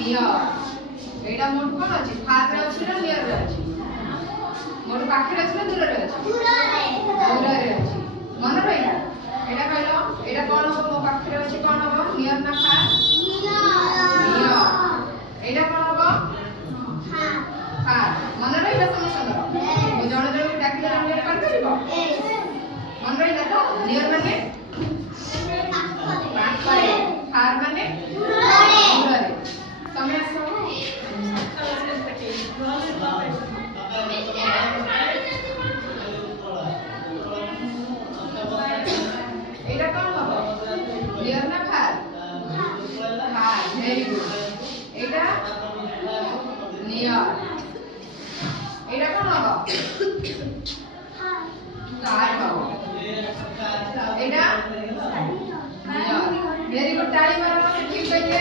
নিয়র এটা মোট কোন আছে ফারে আছে না নিয়রে আছে মোট পাখরে আছে না দূরে আছে দূরে আছে মনে রইলা এটা কইলো এটা কোন হবে মো পাখরে আছে কোন হবে নিয়র না ফার নিয়র এটা কোন হবে ফার মনে রইলা সমস্যা করো মো জনে জনে ডাকিলে আমি এটা করতে দিব মনে রইলা তো নিয়র মানে পাখরে ফার মানে দূরে তুমি আসো এটা কোন হবে নিয়র না ফার ফার ভেরি গুড এটা নিয়র এটা কোন হবে ফার হবে এটা নিয়র ভেরি গুড তালি মারো ঠিক হইছে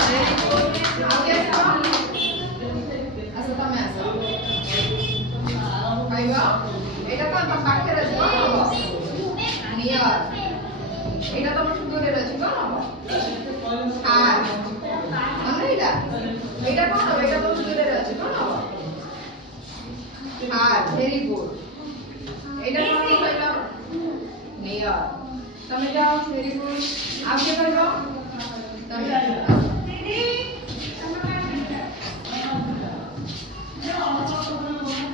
ভেরি গুড আগে আসো আসো তুমি আসো কইবা এটা কোন পাখের আছে কোন হবে নিয়র এটা তো দূরে রয়েছে কোন হবে ফার মনে এটা এটা কোন হবে এটা তো দূরে রয়েছে কোন হবে ফার ভেরি গুড এটা কোন হইলো নিয়র তুমি যাও ভেরি গুড আগে কইবা তুমি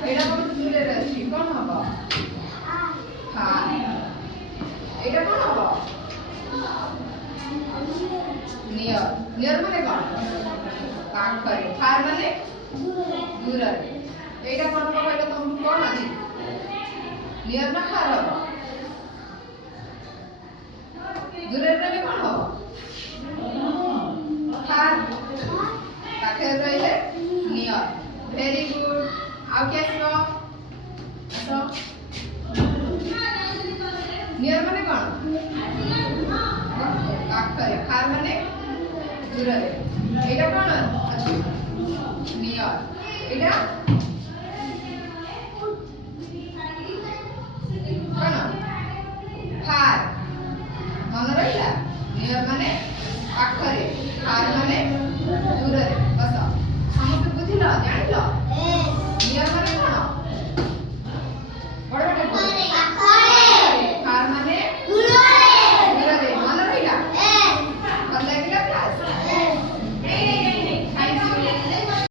এটা কোন দূরে রয়েছে কোন হবে ফার এটা কোন হবে নিয়র নিয়র মানে কোন কাট করে ফার মানে দূরে এইটা কোন হবে এটা তো কোন আছে নিয়র না ফার হবে দূরে রইলে কোন হবে ফার কাছে রইলে নিয়র ভেরি গুড আর কি আসলো আসো নিয়র মানে কোন কাট করে ফার মানে দূরে এটা কোন আছে নিয়র এটা